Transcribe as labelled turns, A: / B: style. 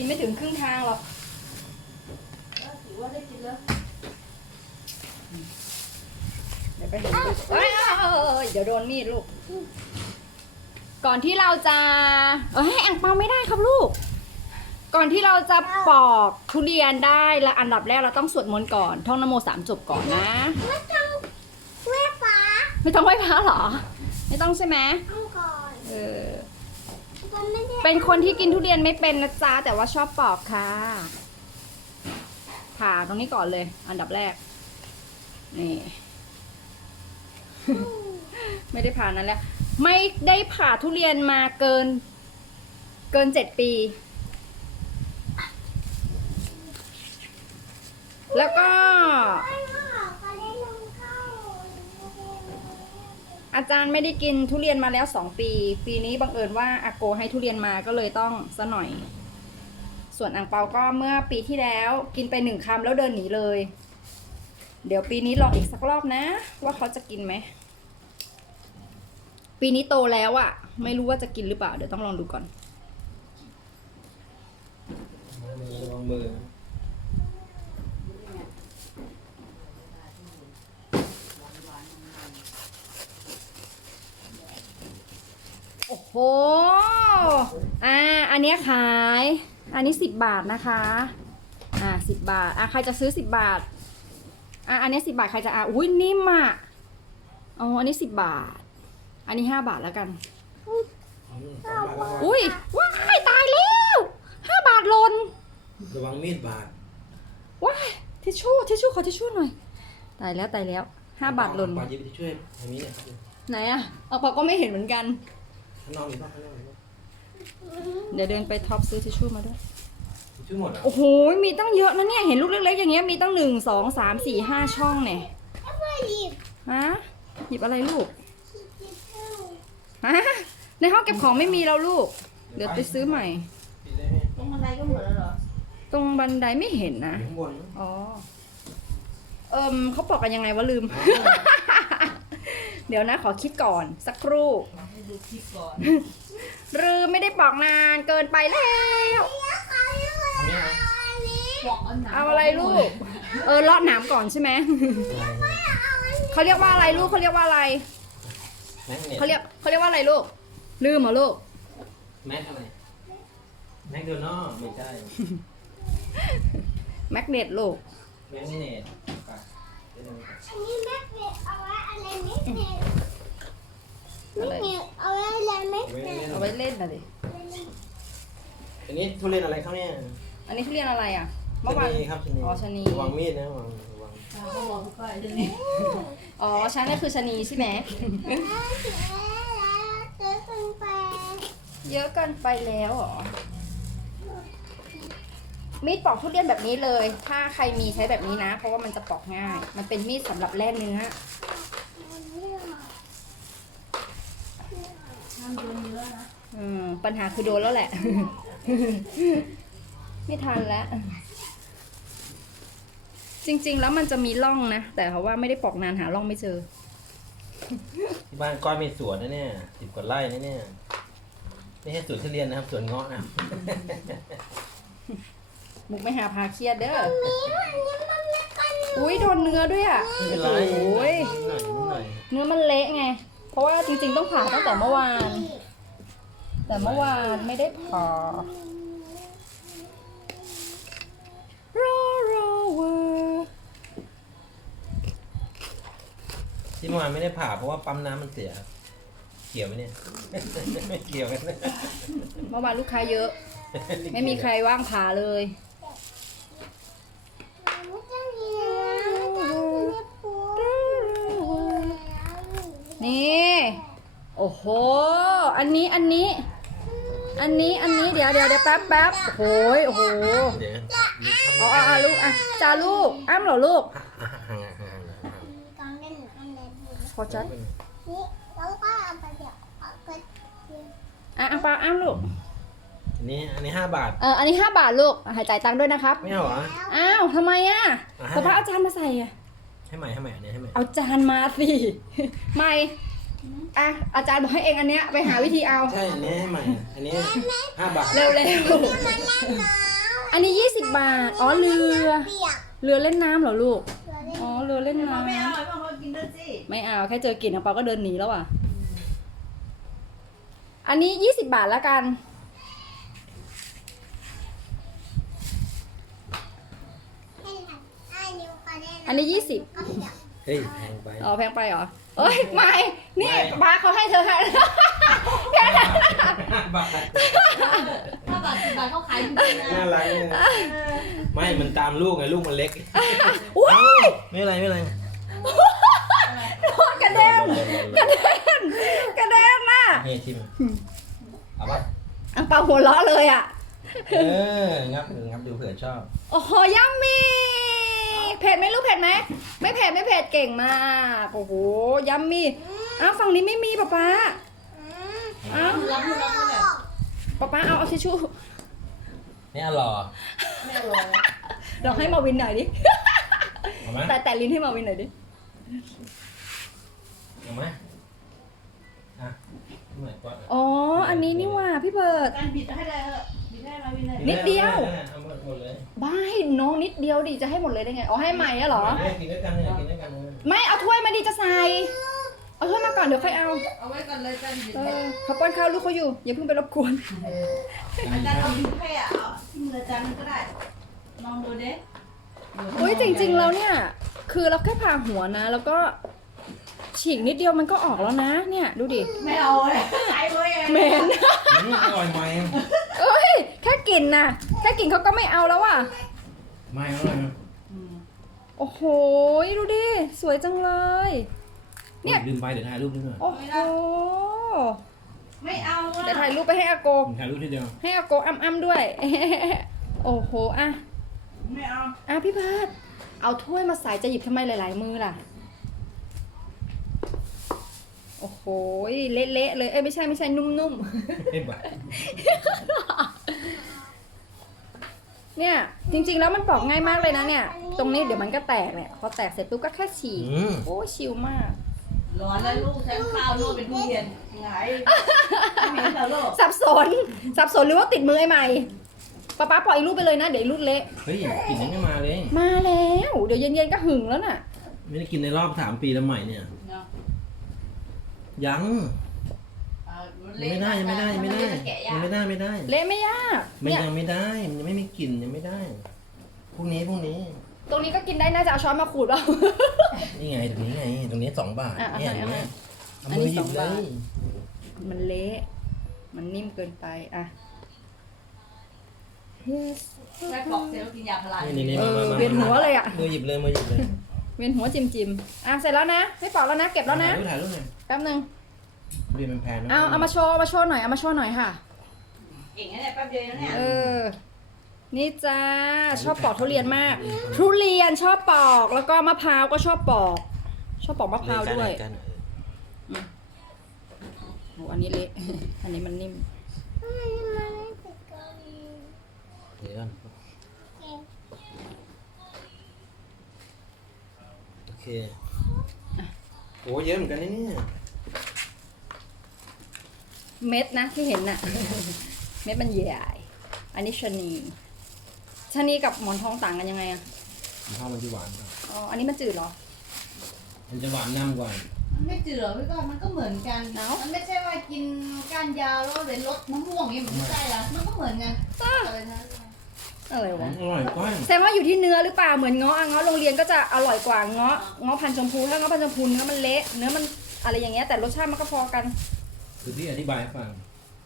A: กินไม่ถึงครึ่งทางหรอก
B: ถือว่าได้กินแล้ว
A: เดี๋ยวไปเห็นลูกเอ้ยเอ้ยเดี๋ยวโดนมีดลูก ก่อนที่เราจะเอ้ยแองเปาไม่ได้ครับลูก ก่อนที่เราจะปอกทุเรียนได้และอันดับแรกเราต้องสวดมนต์ก่อน ท่องนโมสามจบก่อนนะ
C: ไม่ต้องเว้ฟ้า
A: ไม่ต้องไหว้พระเหรอ ไม่ต้องใช่ไหม
C: ต้องก่อน
A: เออ
C: มันไม่ได้
A: เป็นคนที่กินทุเรียนไม่เป็นนะจ๊ะแต่ว่าชอบปอกค่ะ ผ่าตรงนี้ก่อนเลย อันดับแรก นี่ ไม่ได้ผ่านั้นแล้ว ไม่ได้ผ่าทุเรียนมาเกิน เกินเจ็ดปี แล้วก็
C: ได้ลงเข้า
A: อาจารย์ไม่ได้กินทุเรียนมาแล้วสองปี ปีนี้บังเอิญว่าอาโกให้ทุเรียนมาก็เลยต้องซะหน่อย ส่วนอังเปาก็เมื่อปีที่แล้วกินไปหนึ่งคำแล้วเดินหนีเลย เดี๋ยวปีนี้ลองอีกสักรอบนะ ว่าเขาจะกินไหม ปีนี้โตแล้วอะไม่รู้ว่าจะกินหรือเปล่า เดี๋ยวต้องลองดูก่อน
D: ระวังมือ
A: โอ้โห อ่า อันเนี้ยขาย อันนี้สิบบาทนะคะ อ่าสิบบาท อะใครจะซื้อสิบบาท อะอันเนี้สิบบาทใครจะอะอุ้ยนิ่มอะอ๋ออันนี้สิบบาท อันนี้ห้าบาทแล้วกัน อุ้ยว้ายตายแล้วห้าบาทหล่น
D: ระวังมีดบาด
A: ว้ายทิชชู่ทิชชู่ขอทิชชู่หน่อย ตายแล้วตายแล้วห้าบาทหล่น
D: บาดยิบไปช่วยทางนี้เนี่ยครับ
A: ไหนอะเอาปอก็ไม่เห็นเหมือนกัน
D: ข้างนอกมีบ้างข้างนอกมีบ้าง
A: เดี๋ยวเดินไปท็อปซื้อทิชชู่มาด้วย
D: ช่วยหมดอะ
A: โอ้โห มีตั้งเยอะนะเนี่ย เห็นลูกเล็กๆอย่างเงี้ย มีตั้งหนึ่งสองสามสี่ห้าช่องเนี่ย
C: ไม่หยิบ
A: ฮะ หยิบอะไรลูก
C: หยิบเข้า
A: ฮะ ในห้องเก็บของไม่มีแล้วลูก เดี๋ยวไปซื้อใหม่
D: ปิดได้ไหม
B: ตรงบันไดก็หมดแล้วเหรอ
A: ตรงบันไดไม่เห็นนะ
D: อยู่ข้างบน
A: อ๋อ เอิมเขาบอกกันยังไงวะลืม เดี๋ยวนะขอคิดก่อนสักครู่
B: ให้ ดูคลิปก่อน
A: ลืมไม่ได้ปอกนานเกินไปแล้ว
C: แล้วเขาเรียกว่า
D: อันนี้นะ
C: อันนี้
B: บอกเอาหนัง
A: เอาอะไรลูก เออเลาะหนามก่อนใช่ไหม เขาเรียกว่าอะไรลูกเขาเรียกว่าอะไร
D: แม็กเน็ต
A: เขาเรียกเขาเรียกว่าอะไรลูก ลืมเหรอลูก
D: แม็กอะไรแม็กโดนัลด์ไม่ใช่
A: แมกเนตลูก
D: แม็กเน็ตปากเดี๋ยวนะ
C: อันนี้แม่เน็ตเอาไว้อะไรไม่เน็ต
A: อะไร
C: ไม่เน็ตเอา ไว้อะไรไม่
D: เอาไว้
C: เน็ต
D: เล่น
A: เอาไว้เล่นนะดิ
D: อันนี้ทุเรียนอะไรครับเนี่ย
A: อันนี้เขาเรียนอะไรอะเมื่อวาน
D: ชะนีครับชะนี
A: อ๋อชะนี
D: ระวังมีดนะระวังระวัง
B: เขาบอกเขาไปเดี๋ยวนี้
A: อ๋อฉันนี่คือชะนีใช่ไหม
C: แล้วเสร็จแล้วเจ๊เป็นไป
A: เยอะเกินไปแล้วเหรอ มีดปอกทุเรียนแบบนี้เลย ถ้าใครมีใช้แบบนี้นะ เพราะว่ามันจะปอกง่าย มันเป็นมีดสำหรับแล่เนื้อ
B: ห้ามโดนเย อะนะ
A: อืมปัญหาคือโดนแล้วแหละ ไม่ทันแล้ว จริง ๆ แล้วมันจะมีร่องนะ แต่เพราะว่าไม่ได้ปอกนานหาร่องไม่เจอ
D: ที่บ้านก้อยมีสวนนะเนี่ยสิบกว่าไร่นะเนี่ยไม่ใช่สวนทุเรียนนะครับสวนเงาะนะ
A: มุกไม่หาพาเครียดเด้อ
C: นี่มันนี่มันไม่กัน
A: อุ้ยโดนเนื้อด้วยอะ
D: ไม่เป็นไร
A: โอ้ย
D: นิดหน่อยนิดหน่อย
A: เนื้อมันเละไง เพราะว่าจริง ๆ ต้องผ่าตั้งแต่เมื่อวาน แต่เมื่อวานไม่ได้ผ่ารอรอเวอร์
D: ที่เมื่อวานไม่ได้ผ่าเพราะว่าปั๊มน้ำมันเสียครับเกี่ยวไหมเนี่ย ไม่เกี่ยวกันนะ
A: เมื่อวานลูกค้าเยอะ ไม่มีใครว่างผ่าเลย
C: ไม่ต้องมีนะไม่ต้องมีปู
A: นี่ โอ้โห อันนี้อันนี้ อันนี้อันนี้เดี๋ยวเดี๋ยวเดี๋ยวแป๊บแป๊บโอ้ยโอ้โห
D: เดี๋ยว
A: อ๋ออ๋ออ๋อลูกอะจ้าลูกอ้ำเหรอลูก
D: ห่างๆห่างๆห่าง
C: กองเล่นอันเล็กนี่
A: ขอจัด
C: แล้วก็เอาไปเดี๋ยวเอาไป
A: อะอังเปาอ้ำลูก
D: ๆอันนี้อันนี้ห้าบาท
A: เอออันนี้ห้าบาทลูกหายจ่ายตังค์ด้วยนะครับ
D: ไม่เอาเหรอ
A: อ้าวทำไมอะ
D: อะ
A: สภาพเอาจานมาใส่อะ
D: ให้ใหม่ให้ใหม่อันนี้ให้ใหม่
A: เอาจานมาสิไม่ อะอาจารย์บอกให้เองอันเนี้ยไปหาวิธีเอา
D: ใช่อันนี้ให้ใหม่ อันนี้ห้าบาท
A: เร็ว
C: มันแน่นอน
A: อันนี้ยี่สิบบาท อ๋อเรือ
C: เปียก
A: เรือเล่นน้ำเหรอลูก
C: เรือเล่น
A: อ๋อเรือเล่น
B: พ่อ
A: น้ำ
B: ไม่เอาพ่อเขากินด้วยสิ
A: ไม่เอาแค่เจอกลิ่นของเปาก็เดินหนีแล้วอะ อันนี้ยี่สิบบาทแล้วกัน
C: ให้หัดให้นิ้วเขาได้นะ
A: อันนี้ยี่สิบ
C: ก็เปียก
D: เฮ้ยแพงไป
A: อ๋อแพงไปเหรอเอ้ยไม่ นี่
D: ไม่
A: ป้าเขาให้เธอค่ะแค่นั้นน่ะ
D: บาท
B: ถ้าบาทสิบบาทเขาขายจริงๆนะ
D: น่ารักเนี่ยไม่มันตามลูกไงลูกมันเล็ก
A: ว้าย
D: ไม่เป็นไรไม่เป็นไร
A: กระเด็นกระเด็นกระเด็นน่ะ
D: นี่ชิมเอาปะ
A: อังเปาหัวเราะเลยอะ
D: เอองับดูงับดูเผื่อชอบ
A: โอ้โหยัมมี่เผ็ดไหมลูกเผ็ดไหมไม่เผ็ดไม่เผ็ดเก่งมากโอ้โหยัมมี่ อ้าวฝั่งนี้ไม่มีป๊าป๊า
C: อืม
A: อ้าว
B: รับมือรับมือแบบ
A: ป๊าป๊าเอาเอาทิชชู่
D: นี่อร่อย
B: ไม่อร่อย
A: เราให้มาวินหน่อยดิ
D: เอาไหม
A: แต่แต่ลิ้นให้มาวินหน่อยดิ
D: เอาไหมอะเหมือนก่อน
A: อ๋อ อันนี้นี่หว่าพี่เบิร์ด
B: การบิดให้ได้เถอะบิดให้มาวินเลย
A: นิดเดียว
D: เอาหมดหมดเลย
A: บ้าให้น้องนิดเดียวดิจะให้หมดเลยได้ไง อ๋อให้ใหม่อะเหรอ
D: ไม่กินด้วยกันเลยกินด้วยกันเลย
A: ไม่เอาถ้วยมาดิจะใส่ เอาถ้วยมาก่อนเดี๋ยวค่อยเอา
B: เอาไว้ก่อนเลยการบิด
A: เอ
B: ให้
A: อเขาป้อนข้าวลูกเขาอยู่ อย่าเพิ่งไปรบกวน
B: อาจารย์เอาบิดให้อะเอาที่มืออาจารย์ก็ได้ ลองดูเด้
A: อุ้ยจริงๆแล้วเนี่ย คือเราแค่ผ่าหัวนะ แล้วก็ฉีกนิดเดียวมันก็ออกแล้วนะ เนี่ยดูดิ
B: ไม่เอาเลยขายเลย
A: เหม็น
D: อืมอร่อยไหม
A: เอ้ยแค่กลิ่นนะแค่กลิ่นเขาก็ไม่เอาแล้วอะ
D: ไม่อร่อยนะ
A: โอ้โหดูดิ สวยจังเลย เนี่ย
D: ลืมไปเดี๋ยวถ่ายรูปนิดหน่อย
A: โอ้โห
B: ไม่เอาอะ
A: เดี๋ยวถ่ายรูปไปให้อาโก
D: ถ่ายรูปทีเดียว
A: ให้อาโกอ้ำอ้ำๆด้วย โอ้โหอะ
B: ไม่เอา
A: อะพี่เพิร์ดเอาถ้วยมาใส่จะหยิบทำไมหลาย ๆ มือล่ะ โอ้โหเละๆเลย เอ้ยไม่ใช่ไม่ใช่นุ่ม
D: ไม่บาท
A: ๆเนี่ย จริง ๆ แล้วมันปอกง่ายมากเลยนะเนี่ย ตรงนี้เดี๋ยวมันก็แตกเนี่ย พอแตกเสร็จปุ๊บก็แค่ฉีก
D: อืม
A: โอ้ชิลมาก
B: ร้อนแล้วลูกใช้ข้าวลูกเป็นทุเรียนไงไม่เห็นเหรอลูก
A: สับสน สับสนหรือว่าติดมือไอ้ใหม่ป๊าป๊าปล่อยรูปไปเลยนะ เดี๋ยวรูปเละ
D: เฮ้ยกลิ่นนี้ไม่มาเลย
A: มาแล้ว เดี๋ยวเย็นๆก็หึงแล้วน่ะ
D: ไม่ได้กินในรอบสามปีแล้วใหม่เนี่ย
B: เนาะ
D: ยัง
B: อ่า
D: ยังไม่ได้ยังไม่ได้ยังไม่ได้
B: นแกะ
D: ยั
B: ยางก
D: ไม่ได้ไม่ได้
A: เละไม่ยาก
D: มัน
A: เนี่ย
D: ยังไม่ได้มันยังไม่มีกลิ่นยังไม่ได้พรุ่งนี้พรุ่งนี้
A: ตรงนี้ก็กินได้น่าจะเอาช้อนมาขูดเอา
D: นี่ไงตรงนี้ไงตรงนี้สองบาท
A: อะ
D: เนี่ย
A: เอา
D: เห็น
A: ให้
D: ไหม
A: เอา
D: เอา
A: ให้
D: มือหยิบ
A: อันนี้สอง
D: เล
A: บาท
D: ย
A: มันเละมันนิ่มเกินไปอะ yes
B: แม่บอกเซลล์กินยาพารา
D: นี่นี่
A: เอ
D: มา
A: อ
D: มามา
A: เวียนหัวเลยอะ
D: มือหยิบเลยมือหยิบเลย
A: เวียนหัวจิมจิมอะเสร็จแล้วนะ ไม่ปอกแล้วนะ เก็บแล้วนะ
D: ถ่ายรูปถ่ายรูปหน่อย
A: แป๊บนึง
D: เรียนมันแพงนะ
A: เอาเอามาโชว์เอามาโชว์หน่อย เอามาโชว์หน่อยค่ะ
B: เก่งนะเนี่ยแป๊บเดียวนะเนี่ย
A: เออ นี่จ้าชอบปอกทุเรียนมาก ทุเรียนชอบปอกแล้วก็มะพร้าวก็ชอบปอก ชอบปอกมะพร้าวด้วย
D: กันเออ
A: โอ้อันนี้เละ อันนี้มันนิ่ม
C: ทำไมมันไม่ติดกัน
D: เดี๋ยวก่อนโอเคโอ้เยอะเหมือนกันนะเนี่ย
A: เม็ดนะที่เห็นน่ะ เม็ดมันใหญ่ อันนี้ชะนี ชะนีกับหมอนทองต่างกันยังไงอะ
D: ข้าวมันจะหวานกว่า
A: อ๋อ อันนี้มันจืดเหรอ
D: มันจะหวานน้ำกว่า
B: มันไม่จืดหรอกพี่ก้อยมันก็เหมือนกัน
A: เอ้า
B: มันไม่ใช่ว่ากินก้านยาวแล้วเป็นรสมะม่วงอย่างนี้มันไม่ใช่ละมันก็เหมือนกันอะไรนะ
A: อะไรวะ
D: อร่อยกว่า
A: แสดงว่าอยู่ที่เนื้อหรือเปล่า เหมือนเงาะอะเงาะโรงเรียนก็จะอร่อยกว่าเงาะเงาะพันธุ์ชมพู ถ้าเงาะพันธุ์ชมพูเนื้อมันเละ เนื้อมันอะไรอย่างเงี้ย แต่รสชาติมันก็พอกัน
D: คือที่อธิบายให้ฟัง